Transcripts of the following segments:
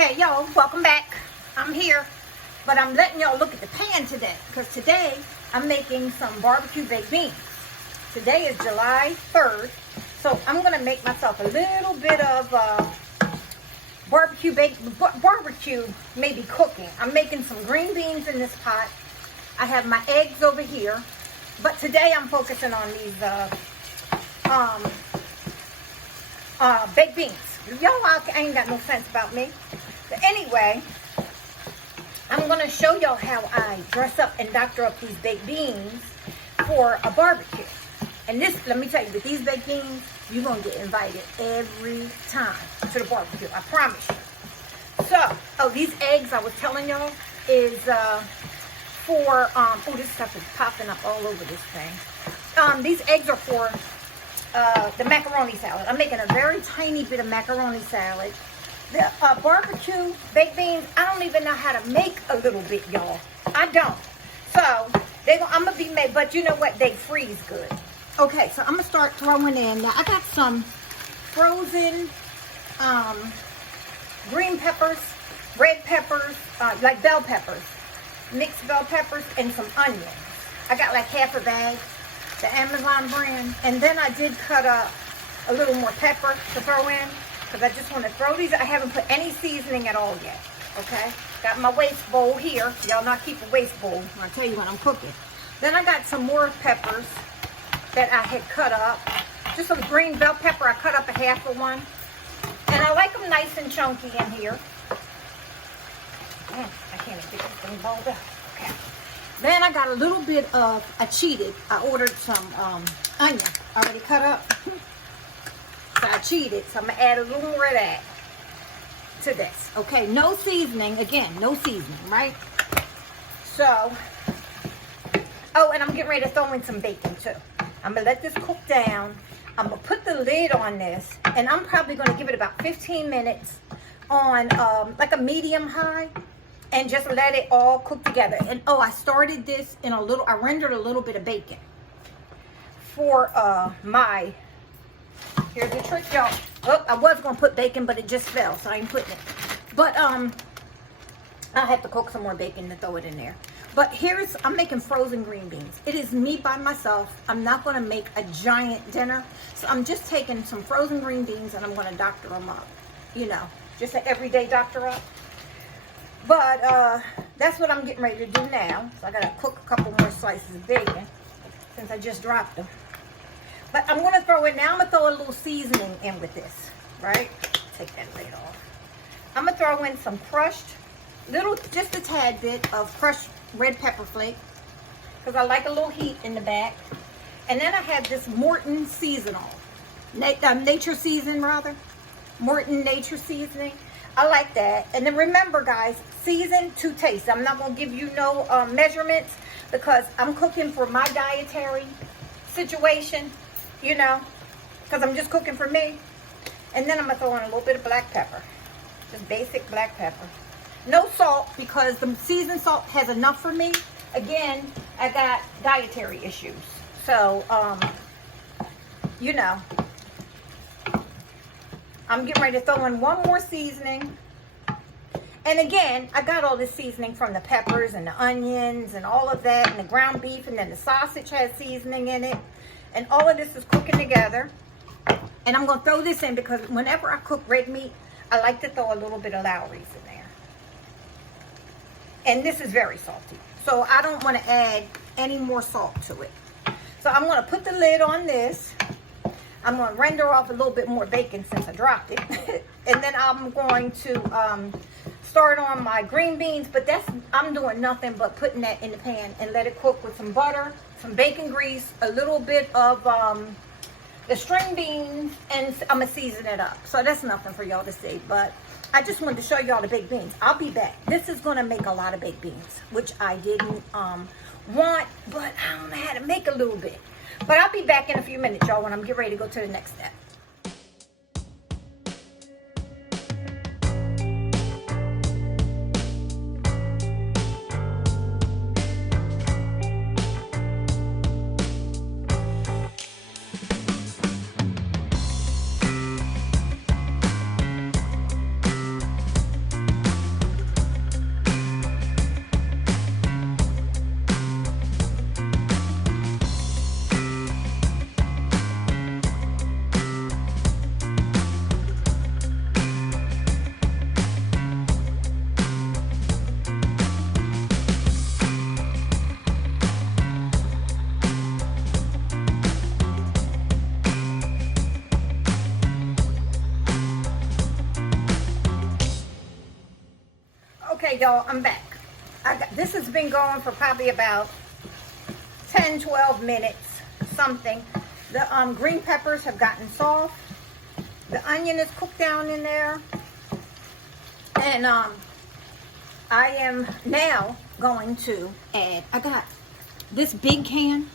Hey y'all, welcome back. I'm here, but I'm letting y'all look at the pan today because today I'm making some barbecue baked beans. Today is July 3rd, so I'm gonna make myself a little bit of barbecue maybe cooking. I'm making some green beans in this pot. I have my eggs over here, but today I'm focusing on these baked beans. Y'all ain't got no sense about me. But anyway, I'm going to show y'all how I dress up and doctor up these baked beans for a barbecue. And this, let me tell you, with these baked beans, you're going to get invited every time to the barbecue. I promise you. So, these eggs I was telling y'all is for, this stuff is popping up all over this thing. These eggs are for the macaroni salad. I'm making a very tiny bit of macaroni salad. The barbecue baked beans, I don't even know how to make a little bit, y'all. I don't. So, I'm going to be made, but you know what? They freeze good. Okay, so I'm going to start throwing in. Now, I got some frozen green peppers, red peppers, like bell peppers, mixed bell peppers, and some onions. I got like half a bag, the Amazon brand. And then I did cut up a little more pepper to throw in, because I just want to throw these. I haven't put any seasoning at all yet, okay? Got my waste bowl here. Y'all not keep a waste bowl. I'll tell you when I'm cooking. Then I got some more peppers that I had cut up. Just some green bell pepper. I cut up a half of one. And I like them nice and chunky in here. I can't even get this thing balled up. Okay. Then I got a little bit of, I ordered some onion already cut up. So I cheated, so I'm going to add a little more of that to this. Okay, no seasoning. Again, no seasoning, right? So, and I'm getting ready to throw in some bacon too. I'm going to let this cook down. I'm going to put the lid on this, and I'm probably going to give it about 15 minutes on like a medium high, and just let it all cook together. And I started this in I rendered a little bit of bacon for here's the trick, y'all. I was going to put bacon, but it just fell, so I ain't putting it. But I'll have to cook some more bacon to throw it in there. But I'm making frozen green beans. It is me by myself. I'm not going to make a giant dinner. So I'm just taking some frozen green beans and I'm going to doctor them up. You know, just an everyday doctor up. But that's what I'm getting ready to do now. So I got to cook a couple more slices of bacon since I just dropped them. But I'm going to throw in, now I'm going to throw a little seasoning in with this, right? Take that lid off. I'm going to throw in some crushed, just a tad bit of crushed red pepper flake, because I like a little heat in the back. And then I have this Morton seasonal, nature season rather, Morton nature seasoning. I like that. And then remember guys, season to taste. I'm not going to give you no measurements because I'm cooking for my dietary situation. You know, because I'm just cooking for me. And then I'm going to throw in a little bit of black pepper. Just basic black pepper. No salt, because the seasoned salt has enough for me. Again, I got dietary issues. So, you know, I'm getting ready to throw in one more seasoning. And again, I got all this seasoning from the peppers and the onions and all of that, and the ground beef, and then the sausage has seasoning in it. And all of this is cooking together. And I'm going to throw this in because whenever I cook red meat, I like to throw a little bit of Lowry's in there. And this is very salty. So I don't want to add any more salt to it. So I'm going to put the lid on this. I'm going to render off a little bit more bacon since I dropped it. And then I'm going to start on my green beans. But I'm doing nothing but putting that in the pan and let it cook with some butter, some bacon grease, a little bit of the string beans, and I'm going to season it up. So that's nothing for y'all to see, but I just wanted to show y'all the baked beans. I'll be back. This is going to make a lot of baked beans, which I didn't want, but I don't know how to make a little bit. But I'll be back in a few minutes, y'all, when I'm getting ready to go to the next step. Okay, y'all, I'm back. This has been going for probably about 10, 12 minutes, something. The green peppers have gotten soft. The onion is cooked down in there. And I am now going to add, I got this big can.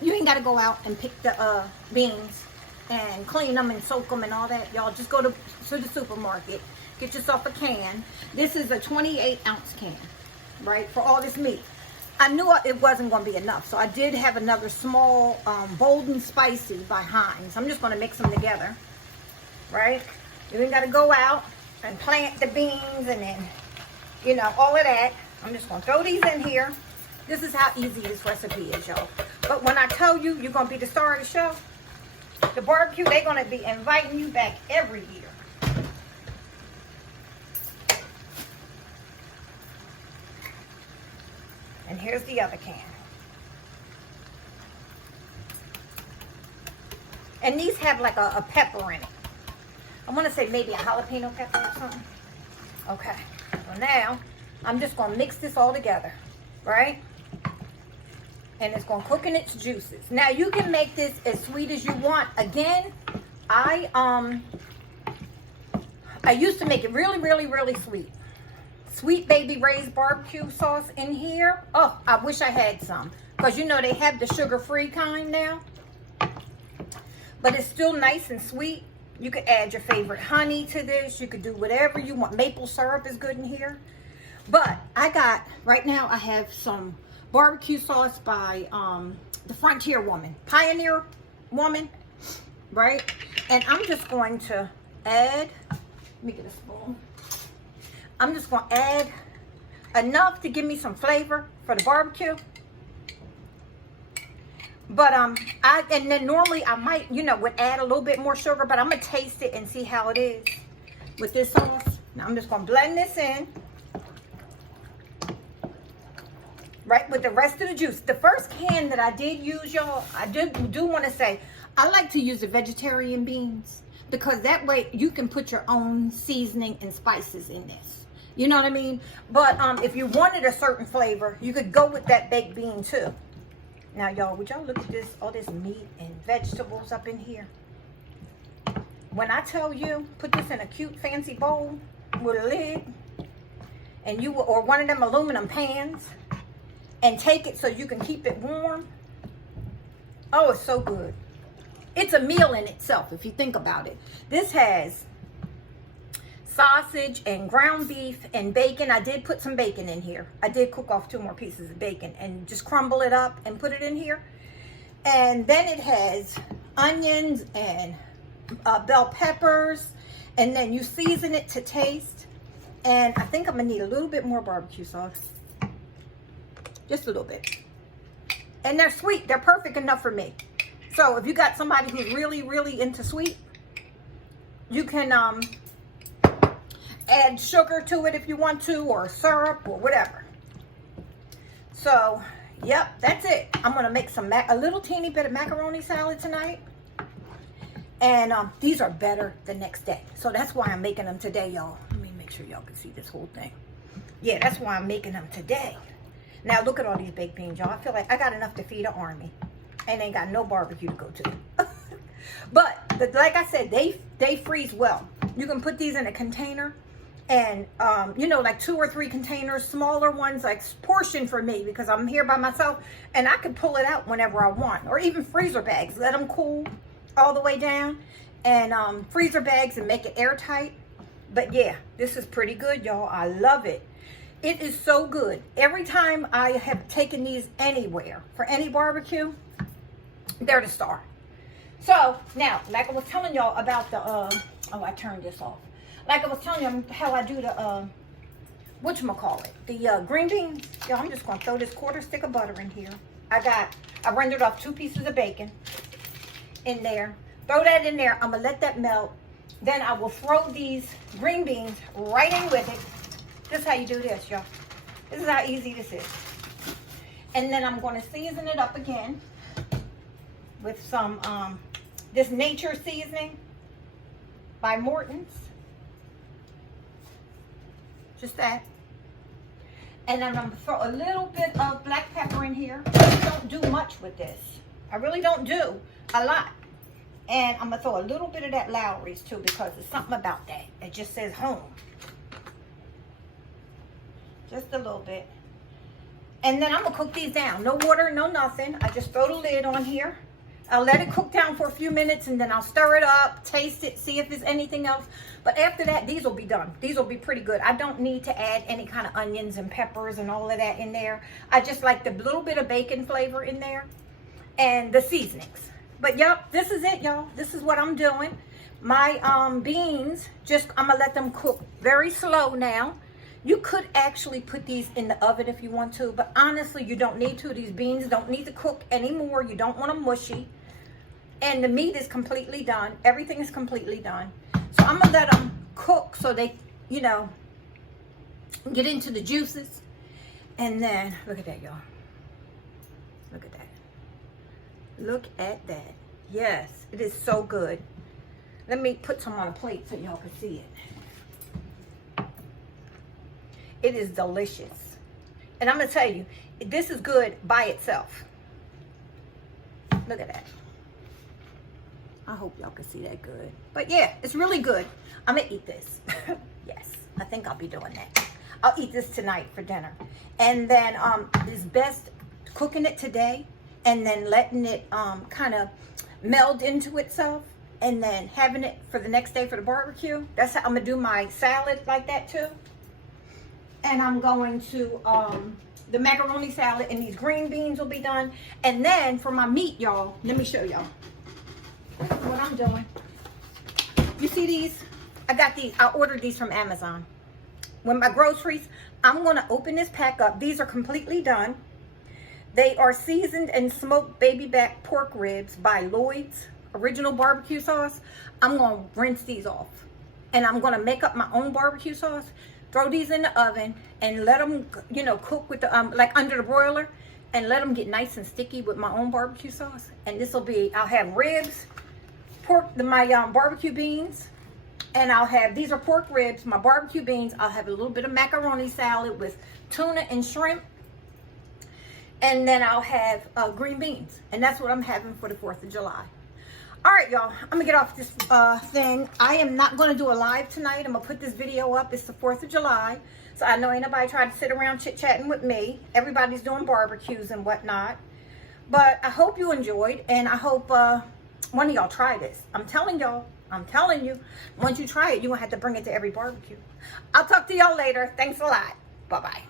You ain't got to go out and pick the beans and clean them and soak them and all that. Y'all just go to the supermarket. Get yourself a can. This is a 28-ounce can, right, for all this meat. I knew it wasn't going to be enough, so I did have another small Bold and Spicy by Heinz. I'm just going to mix them together, right? You ain't got to go out and plant the beans and then, you know, all of that. I'm just going to throw these in here. This is how easy this recipe is, y'all. But when I tell you, you're going to be the star of the show, the barbecue, they're going to be inviting you back every year. And here's the other can. And these have like a pepper in it. I want to say maybe a jalapeno pepper or something. Okay. So now, I'm just going to mix this all together, right? And it's going to cook in its juices. Now, you can make this as sweet as you want. Again, I used to make it really, really, really sweet. Sweet Baby Ray's barbecue sauce in here. Oh, I wish I had some. Because, you know, they have the sugar-free kind now. But it's still nice and sweet. You could add your favorite honey to this. You could do whatever you want. Maple syrup is good in here. But I got, right now, I have some barbecue sauce by the Frontier Woman. Pioneer Woman. Right? And I'm just going to add, let me get a spoon. I'm just going to add enough to give me some flavor for the barbecue. But and then normally I might, you know, would add a little bit more sugar, but I'm going to taste it and see how it is with this sauce. Now I'm just going to blend this in. Right, with the rest of the juice. The first can that I did use, y'all, I do want to say, I like to use the vegetarian beans because that way you can put your own seasoning and spices in this. You know what I mean? But if you wanted a certain flavor, you could go with that baked bean too. Now, y'all, would y'all look at this, all this meat and vegetables up in here? When I tell you, put this in a cute, fancy bowl with a lid, and or one of them aluminum pans, and take it so you can keep it warm. Oh, it's so good. It's a meal in itself, if you think about it. This has sausage and ground beef and bacon. I did put some bacon in here. I did cook off 2 more pieces of bacon and just crumble it up and put it in here. And then it has onions and bell peppers. And then you season it to taste. And I think I'm going to need a little bit more barbecue sauce. Just a little bit. And they're sweet. They're perfect enough for me. So if you got somebody who's really, really into sweet, you can add sugar to it if you want to, or syrup, or whatever. So, yep, that's it. I'm going to make a little teeny bit of macaroni salad tonight. And these are better the next day. So that's why I'm making them today, y'all. Let me make sure y'all can see this whole thing. Yeah, that's why I'm making them today. Now, look at all these baked beans, y'all. I feel like I got enough to feed an army. And ain't got no barbecue to go to. But, like I said, they freeze well. You can put these in a container. And, you know, like 2 or 3 containers, smaller ones, like portion for me because I'm here by myself. And I can pull it out whenever I want. Or even freezer bags. Let them cool all the way down. And freezer bags and make it airtight. But, yeah, this is pretty good, y'all. I love it. It is so good. Every time I have taken these anywhere for any barbecue, they're the star. So, now, like I was telling y'all about the, oh, I turned this off. Like I was telling you how I do the, whatchamacallit, the green beans. Y'all, I'm just going to throw this 1/4 stick of butter in here. I rendered off 2 pieces of bacon in there. Throw that in there. I'm going to let that melt. Then I will throw these green beans right in with it. This is how you do this, y'all. This is how easy this is. And then I'm going to season it up again with some, this Nature Seasoning by Morton's. Just that. And then I'm gonna throw a little bit of black pepper in here. I really don't do much with this. I really don't do a lot. And I'm gonna throw a little bit of that Lowry's too, because there's something about that. It just says home. Just a little bit. And then I'm gonna cook these down. No water, no nothing. I just throw the lid on here. I'll let it cook down for a few minutes, and then I'll stir it up, taste it, see if there's anything else. But after that, these will be done. These will be pretty good. I don't need to add any kind of onions and peppers and all of that in there. I just like the little bit of bacon flavor in there and the seasonings. But yep, this is it, y'all. This is what I'm doing. My beans, I'm gonna let them cook very slow now. You could actually put these in the oven if you want to, but honestly, you don't need to. These beans don't need to cook anymore. You don't want them mushy. And the meat is completely done. Everything is completely done. So I'm gonna let them cook so they, you know, get into the juices. And then, look at that, y'all. Look at that. Look at that. Yes, it is so good. Let me put some on a plate so y'all can see it. It is delicious. And I'm gonna tell you, this is good by itself. Look at that. I hope y'all can see that good. But yeah, it's really good. I'm gonna eat this. Yes, I think I'll be doing that. I'll eat this tonight for dinner. And then it's best cooking it today and then letting it kind of meld into itself and then having it for the next day for the barbecue. That's how I'm gonna do my salad like that too. And I'm going to, the macaroni salad and these green beans will be done. And then for my meat, y'all, let me show y'all what I'm doing. You see these? I got these. I ordered these from Amazon. When my groceries, I'm going to open this pack up. These are completely done. They are seasoned and smoked baby back pork ribs by Lloyd's original barbecue sauce. I'm going to rinse these off. And I'm going to make up my own barbecue sauce. Throw these in the oven and let them, you know, cook with the, like under the broiler, and let them get nice and sticky with my own barbecue sauce. And this will be, I'll have ribs, pork, my barbecue beans, and I'll have, these are pork ribs, my barbecue beans. I'll have a little bit of macaroni salad with tuna and shrimp. And then I'll have green beans. And that's what I'm having for the 4th of July. All right, y'all, I'm gonna get off this thing. I am not gonna do a live tonight. I'm gonna put this video up. It's the 4th of July. So I know ain't nobody tried to sit around chit-chatting with me. Everybody's doing barbecues and whatnot. But I hope you enjoyed, and I hope one of y'all try this. I'm telling y'all, I'm telling you, once you try it, you're gonna have to bring it to every barbecue. I'll talk to y'all later. Thanks a lot. Bye-bye.